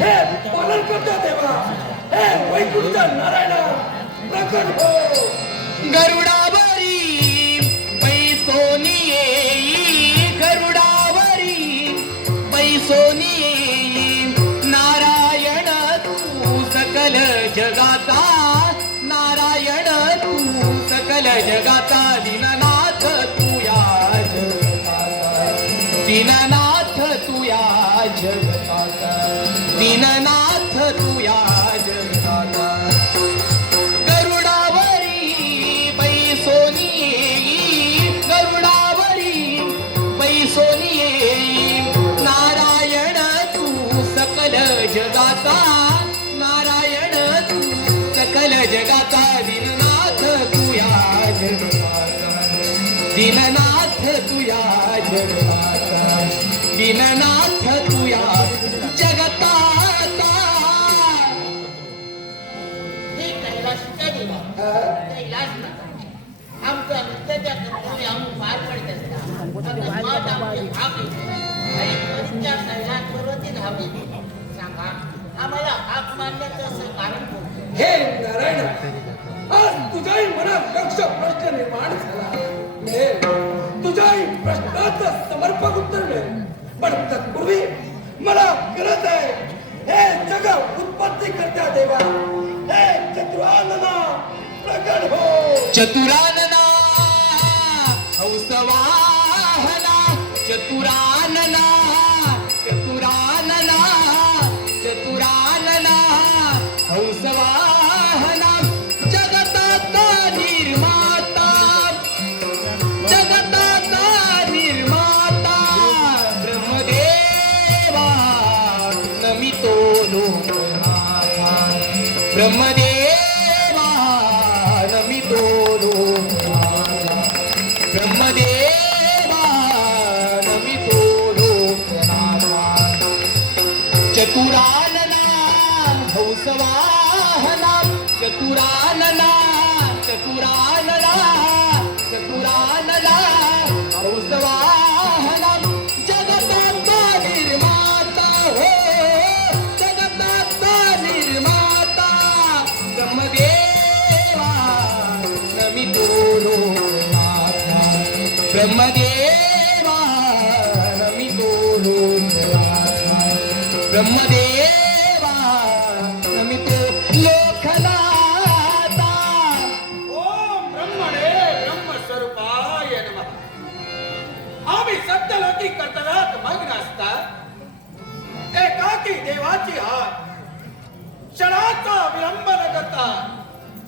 हे पालन करता देवा, हे वैकुंठ नारायणा प्रकट हो. गरुडावरी पैसोनी येई, गरुडावरी पैसोनी येई, नारायण तू सकल जगाचा, नारायण तू सकल जगाचा, दीननाथ तू या जगताचा, दीननाथ तू या जगताचा, दीननाथ तू या जगताचा. नारायण तू सकल जगाचा, नारायण तू सकल जगाचा, दीननाथ तू या जगताचा, दीननाथ तू या जगताचा, दीननाथ तू या जगताचा. हे कैलास कधीला कैलास नका आमचं नित्याच्या कर्तव्य आम्ही पार पडत असता आमचे भाग आणि तुमच्या कैलास पर्वती धावली सांगा आम्हाला हाक मारण्याचं असं कारण कोणतं? हे नारायण, आज तुझ्याही मनात लक्ष प्रश्न निर्माण झाला. मिळेल तुझ्याही प्रश्नाचं समर्पक उत्तर मिळेल, पण तत्पूर्वी मला कळत आहे हे जग उत्पत्ती करत्या देवा, हे चतुरानना प्रकट हो. चतुरानना हंसवाहना, चतुरानना, चतुरानना, चतुरानना हंसवाहना, जगताचा निर्माता, जगताचा निर्माता, ब्रह्मदेवा नमितो लोकनाथा, ब्रह्मदेवा नमितो लोकनाथा, ब्रह्मदेवा नमितो लोकनाथा. चतुरानना हंसवाहना, चतुरानना, चतुरानना, चतुरानना हंसवाहना, जगताचा निर्माता हो, जगताचा निर्माता, ब्रह्मदेवा नमितो लोकनाथा, ब्रह्मदेवा नमितो लोकनाथा, ब्रह्मदेवा नमितो लोकनाथा. ओम ब्रह्मणे ब्रह्मस्वरूपाय नमः. आम्ही सत्यलोकी कर्तव्यात मग्न असता एकाकी देवाची हात क्षणाचा विलंब न करता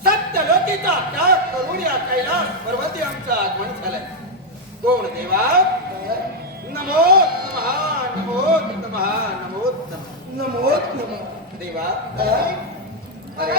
सत्यलोकीचा त्याग करून या कैलास पर्वती आमचं आगमन झालंय. कोण देवा? नमो नमः, नमो नमः, नमो नमः. नमोत नमः. देवा अरे